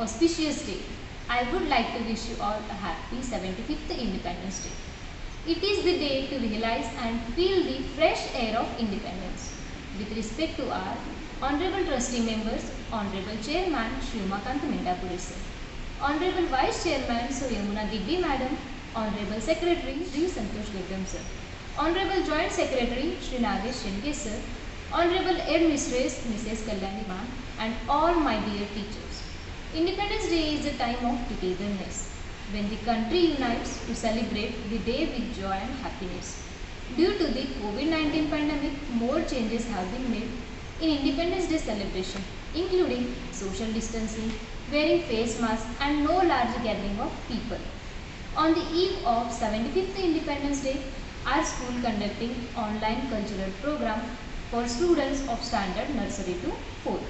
auspicious day, I would like to wish you all a happy 75th Independence Day. It is the day to realize and feel the fresh air of independence. With respect to our Honorable Trustee Members, Honorable Chairman Shri Umakant Mendapuri Sir, Honorable Vice Chairman Sri Yamuna Dibbi Madam, Honorable Secretary Sri Santosh Gautam Sir, Honorable Joint Secretary Sri Nagesh Shenke Sir, Honorable Head Mistress Mrs. Kalyani Ma'am, and all my dear teachers. Independence Day is a time of togetherness, when the country unites to celebrate the day with joy and happiness. Due to the COVID-19 pandemic, more changes have been made in Independence Day celebration, including social distancing, wearing face masks, and no large gathering of people. On the eve of 75th Independence Day, our school conducting online cultural program for students of standard nursery to 4th.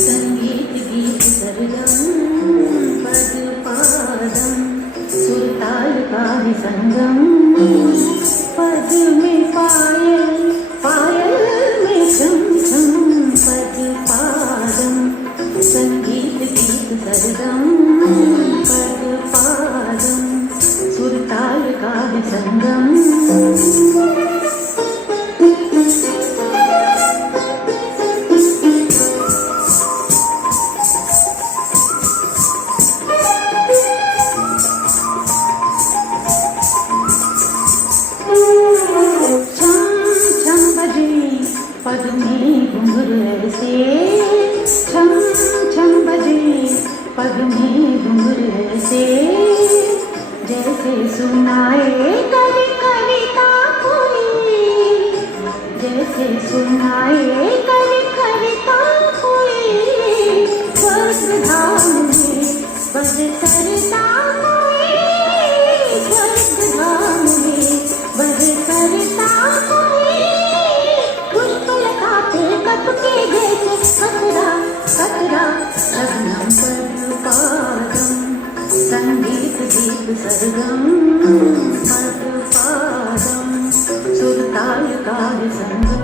संगीत गीत सरगम पदपादम सुरताल का भी संगम पद में पायल पायल में छम छम पदपादम संगीत गीत सरगम पदपादम सुरताल का भी संगम पद में घुंघरू ऐसे छम छम बजे पद में घुंघरू ऐसे जैसे सुनाए कवि कविता कोई जैसे सुनाए कवि कविता कोई स्वर्ग धाम में बस करता कोई स्वर्ग धाम में बस करता कोई कटके जैसे कतरा कतरा शबनम पदपादम संगीत गीत सरगम पदपादम सुरताल का संगम।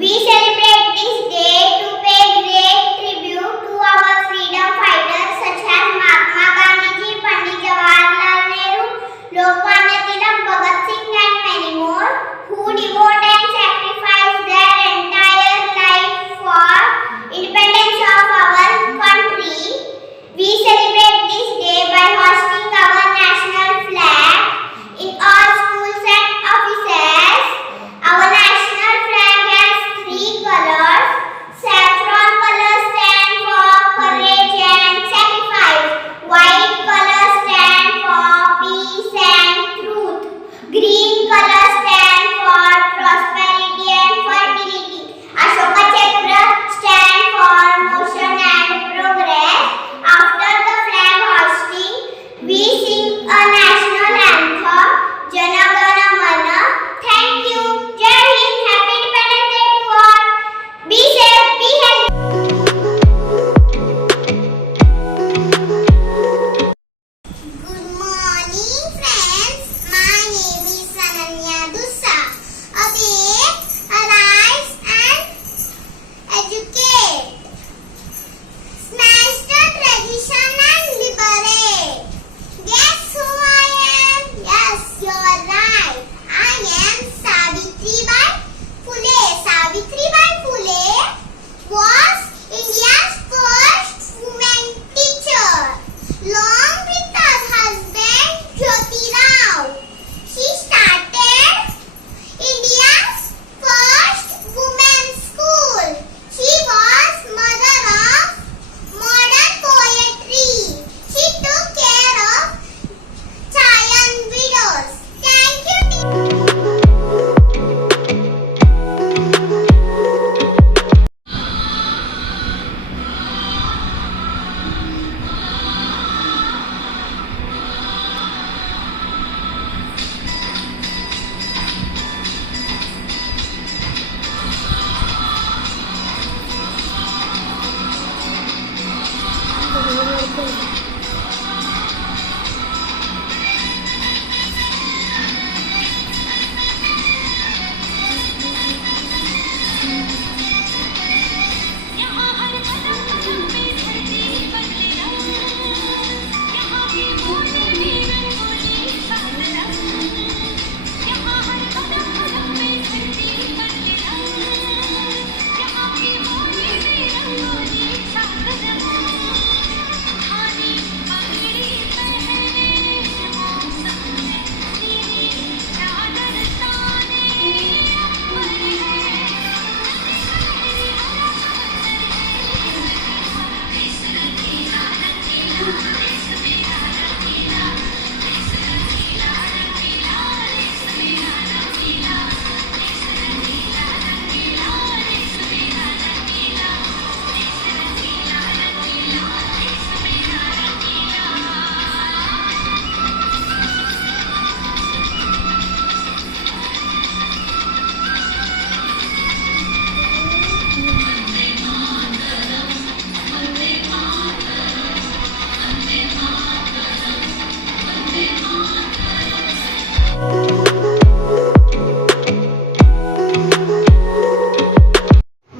We celebrate this day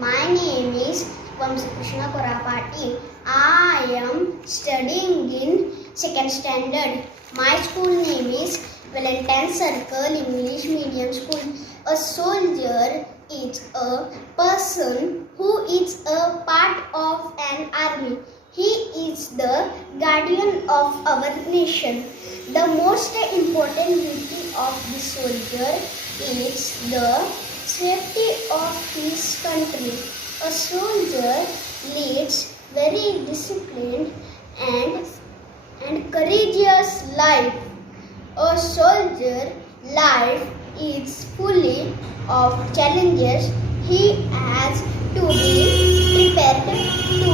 My name is Vamsakrishna Korapati. I am studying in second standard. My school name is Valentine Circle English Medium School. A soldier is a person who is a part of an army. He is the guardian of our nation. The most important duty of the soldier is the safety of his country. A soldier leads very disciplined and courageous life. A soldier life is full of challenges. He has to be prepared to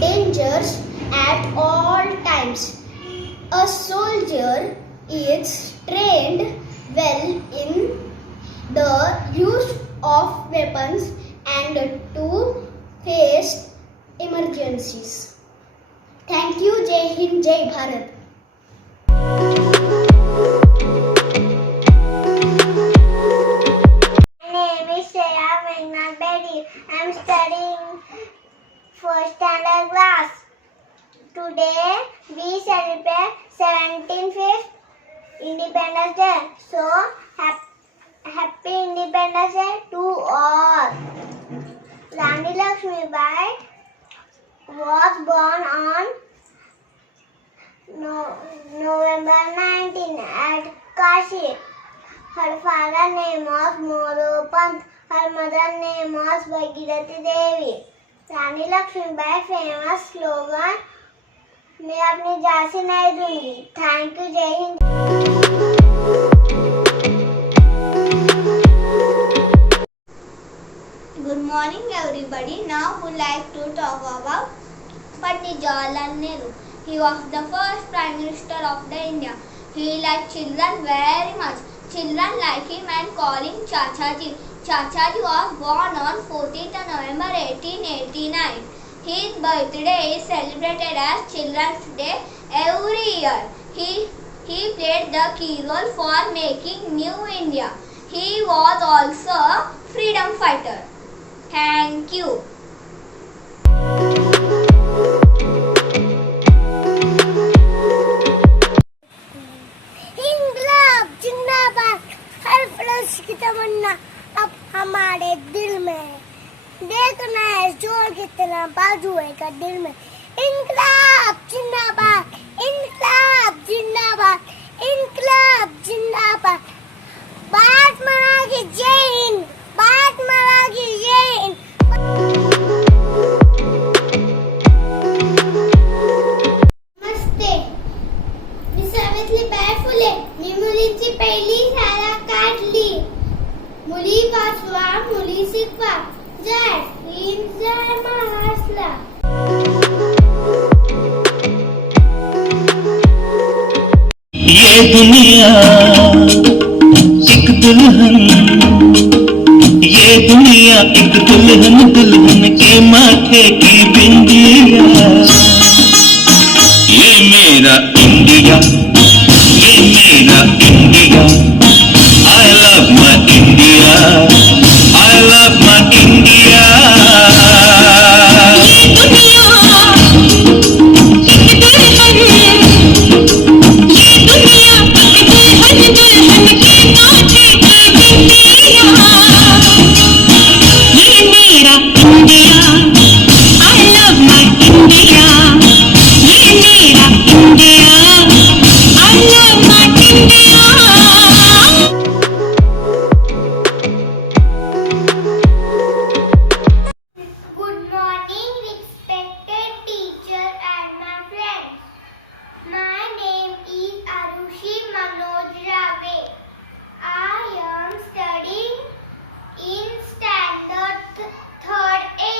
dangers at all times. A soldier is trained well in the use of weapons and to face emergencies. Thank you. Jai Hind, Jai Bharat. My name is Shreya Meghnad Bedi. I am studying first standard class. Today we celebrate 17th Independence Day. So happy Independence Day to all. Rani Lakshmibai was born on November 19 at Kashi. Her father name was Moro Pant. Her mother name was Bhagirathi Devi. Rani Lakshmibai famous slogan मैं अपनी जान से नहीं दूंगी. Thank you. जय Hind. Good morning everybody. Now we would like to talk about Pandit Jawaharlal Nehru. He was the first Prime Minister of the India. He liked children very much. Children like him and call him Chachaji. Chachaji was born on 14th November 1889. His birthday is celebrated as Children's Day every year. He played the key role for making New India. He was also a freedom fighter. Thank you. इंकलाब जिंदाबाद. हर friends की तमन्ना अब हमारे दिल में है. देखना है जोर कितना बाजू है का दिल में. इंकलाब जिंदाबाद. इंकलाब जिंदाबाद. इंकलाब जिंदाबाद. भारत माता की जय हिंद. भारत माता की जय हिंद. नमस्ते. मी सावित्रीबाई फुले. मी मुलींची पहिली शाळा काढली. मुली वाचवा, मुली शिकवा. जय हिंद, जय महाराष्ट्र. ये दुनिया एक दुल्हन, ये दुनिया एक दुल्हन, दुल्हन के माथे की बिंदिया. इंडिया ये दुनिया एक दुल्हन ये दुनिया एक दुल्हन दुल्हन के माथे की बिंदिया ये मेरा India I love my India ये मेरा India I love my India Good morning, respected teacher and my friends. My name is Arushi Manoj Rave. I am studying in standard 3rd A.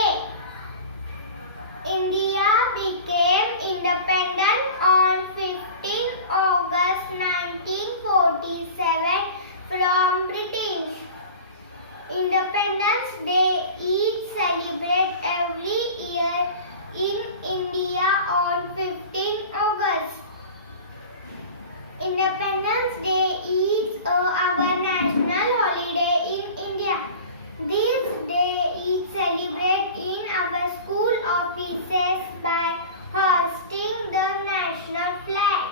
India became independent on 15 August 1947 from British. Independence Day is celebrated every year in India on 15 August. Independence Day is our national holiday in India. This day is celebrated in our school offices by hoisting the national flag.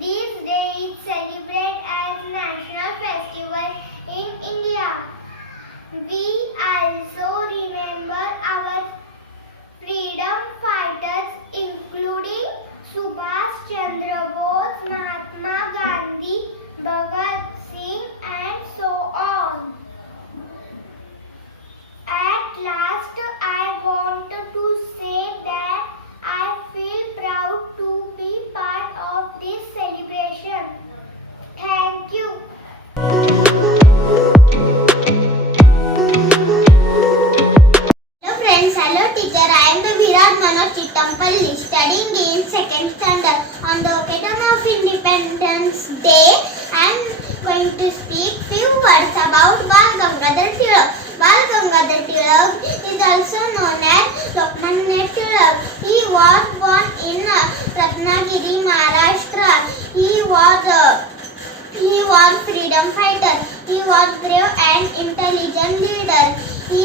This day is celebrated as national festival in India. We also remember our freedom fighters including Subhash Chandra Bose, Mahatma Gandhi, Bhagat Singh and so on. At last, I want to say that I feel proud to be part of this celebration. Thank you. Hello friends, hello teacher. I am the Virat Manoj Chittamapalli studying in 2nd standard. On the occasion of Independence Day, I am going to speak few words about Bal Gangadhar Tilak. Bal Gangadhar Tilak is also known as Lokmanya Tilak. He was born in Ratnagiri, Maharashtra. He was freedom fighter. He was brave and intelligent leader. He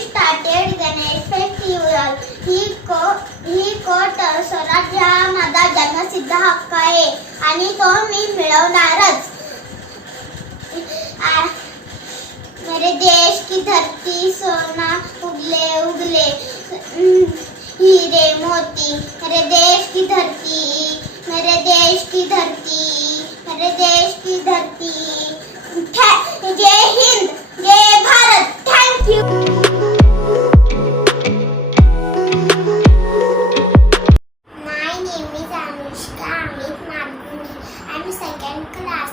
started Ganesh festival. He quote स्वराज्य हा माझा जन्मसिद्ध हक्क आहे आणि तो मी मिळवणारच. मेरे देश की धरती सोना उगले उगले हीरे मोती. मेरे देश की धरती, मेरे देश की धरती, मेरे देश की धरती. जय हिंद, जय Bharat. Thank you. My name is Anushka Amit Marguni. I am 2nd class.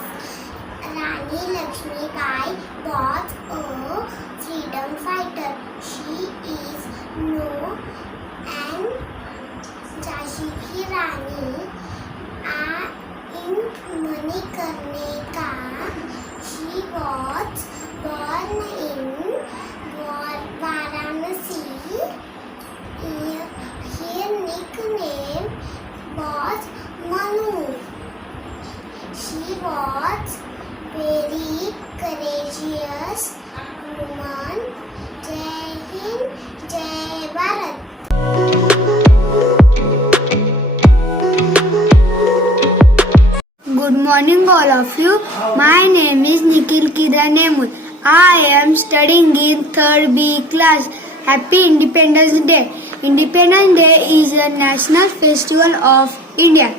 Rani Lakshmibai was a freedom fighter. She is known as Jhansi की रानी. In Manikarnika, she was born in Varanasi. Her nickname was Manu. She was very courageous woman. Jai Hind, Jai Bharat. Good morning all of you. My name is Nikhil Kiran Emul. I am studying in 3rd B class. Happy Independence Day. Independence Day is a national festival of India.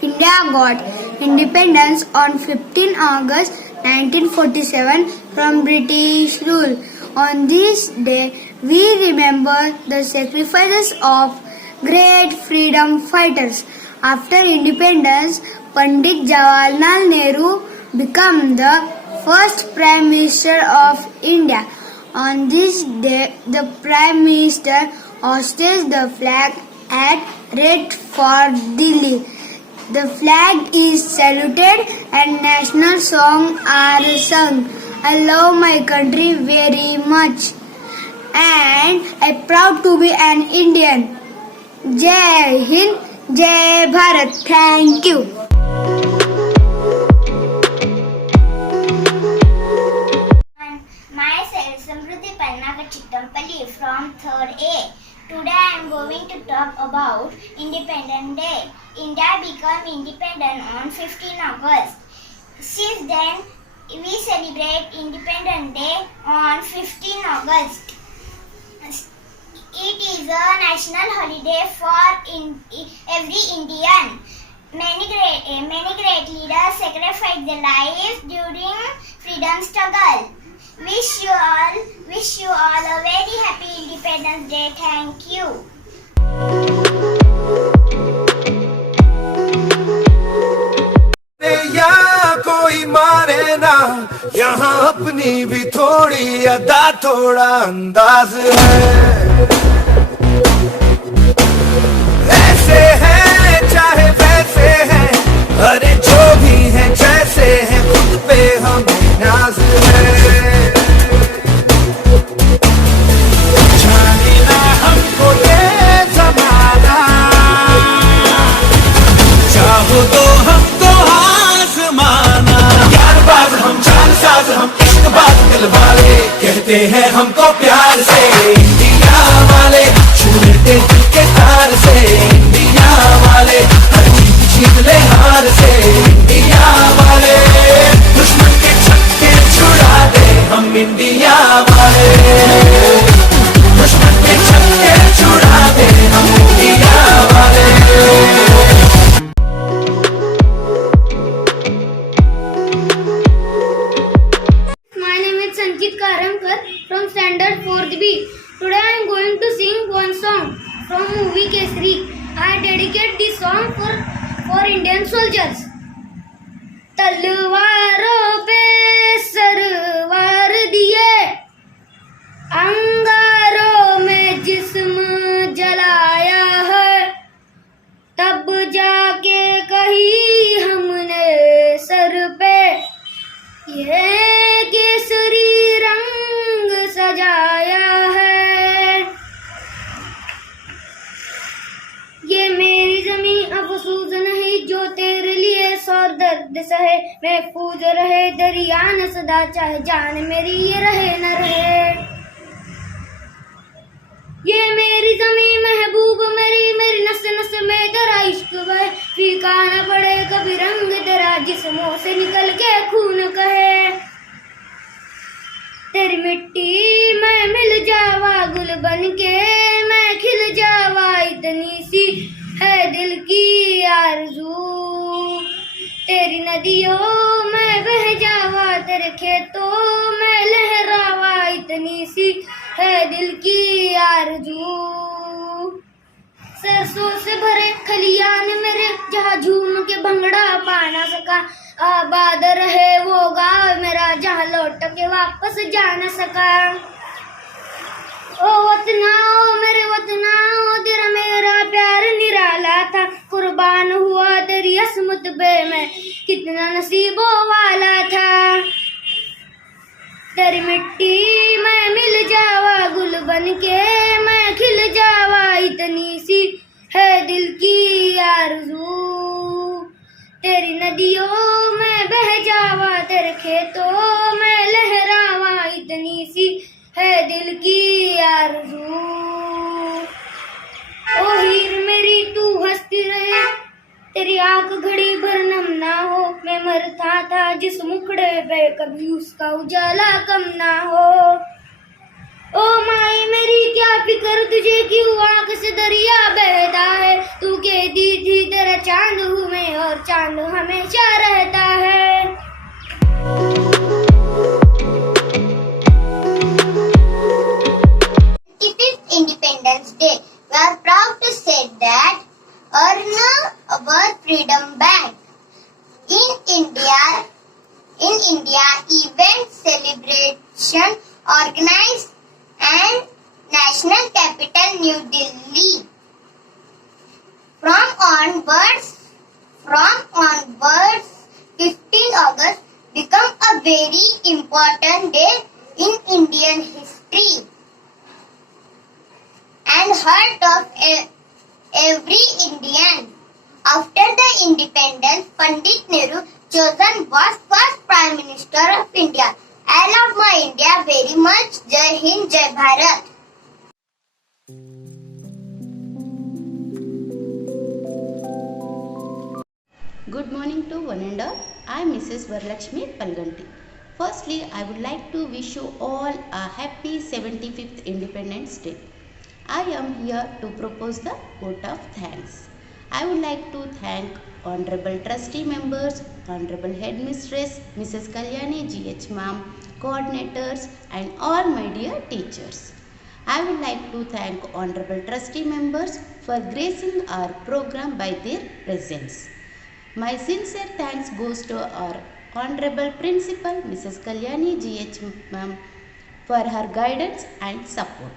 India got independence on 15 August 1947 from British rule. On this day, we remember the sacrifices of great freedom fighters. After independence, Pandit Jawaharlal Nehru became the first Prime Minister of India. On this day, the Prime Minister hoists the flag at Red Fort, Delhi. The flag is saluted and national songs are sung. I love my country very much and I'm proud to be an Indian. Jai Hind, Jai Bharat. Thank you. Myself, Samruddhi Parnagar Chittam from 3rd A. Today I am going to talk about Independence Day. India became independent on 15 August. Since then, we celebrate Independence Day on 15 August. It is a national holiday for every Indian. Many great leaders sacrificed their lives during freedom struggle. Wish you all a very happy Independence Day. Thank you. या कोई माने ना, यहाँ अपनी भी थोड़ी अदा थोड़ा अंदाज है। ऐसे हैं चाहे वैसे हैं, अरे जो भी हैं जैसे हैं, खुद पे हमें नाज है। जाने ना हमको ये जमाना, चाहो तो हमको आसमाना। यारबाज हम, चालसाज हम, इश्कबाज दिल वाले, कहते हैं हमको प्यार से इंडिया वाले, छू लेते दिल के तार से इंडिया वाले, हर चीज जीत ले हार से इंडिया वाले, दुश्मन के छक्के छुड़ा दे हम इंडिया वाले, दुश्मन के छक्के छुड़ा दे हम इंडिया वाले। My name is Sanchit Karamkar from Standard 4th B. Today I am going to sing one song from movie Kesari. I dedicate this song for Indian soldiers. तलवारों पे सरवार दिए, अंगारों में जिस्म जलाया है, तब जाके कही हमने सर पे ये केसरी रंग सजाया है। ये मेरी ज़मीं अफसोस नहीं जो तेरे लिए सौ दर्द सहे, महफूज रहे दरिया न सदा, चाहे जान मेरी ये रहे न रहे। ये मेरी ज़मीं महबूब मेरी नस नस में तेरा इश्क बहे, फीका न पड़े कभी रंग तेरा जिस्मों से निकल के खून कहे। तेरी मिट्टी में मिल जावा गुल बन के, मैं खिल जावा इतनी सी है दिल की आरज़ू। तेरी नदियों में बह जावा, तेरे खेतों में लहरावा, इतनी सी है दिल की आरज़ू। सरसों से भरे खलियान मेरे, जहाँ झूम के भंगड़ा पा ना सका, आबाद रहे वो गाँव मेरा, जहाँ लौट के वापस जा न सका। ओ वतना ओ मेरे वतना, ओ तेरा मेरा प्यार निराला था, कुर्बान हुआ तेरी असमत पे मैं, कितना नसीबों वाला था। तेरी मिट्टी में मिल जावा गुल बन के, मैं खिल जावा इतनी सी है दिल की आरज़ू। तेरी नदियों में बह जावा, तेरे खेतों में लहरावा, इतनी सी है दिल की आरज़ू। ओ हीर मेरी तू हंसती रहे, तेरी आंख घड़ी भर नम ना हो, मैं मरता था जिस मुखड़े पे कभी उसका उजाला कम ना हो। ओ माई मेरी क्या फिक्र तुझे क्यों आंख से दरिया बहता है, तू कहती थी तेरा चांद हूँ मैं और चांद हमेशा रहता है। It is Independence Day. We are proud to say that earn our freedom back. In India, event celebration organized and national capital New Delhi. From onwards, 15 August become a very important day in Indian history and heart of every Indian. After the independence, Pandit Nehru chosen was first Prime Minister of India. I love my India very much. Jai Hind, Jai Bharat. one and all. I am Mrs. Varalakshmi Palganti. Firstly, I would like to wish you all a happy 75th Independence Day. I am here to propose the vote of thanks. I would like to thank Honorable Trustee Members, Honorable Headmistress, Mrs. Kalyani GH Ma'am, coordinators and all my dear teachers. I would like to thank Honorable Trustee Members for gracing our program by their presence. My sincere thanks goes to our Honorable Principal, Mrs. Kalyani GH Ma'am, for her guidance and support.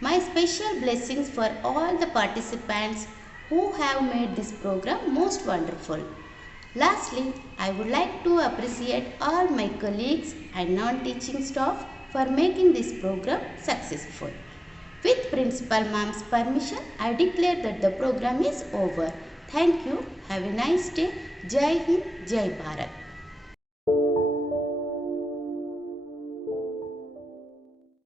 My special blessings for all the participants who have made this program most wonderful. Lastly, I would like to appreciate all my colleagues and non-teaching staff for making this program successful. With Principal Ma'am's permission, I declare that the program is over. Thank you. Have a nice day. Jai Hind, Jai Bharat.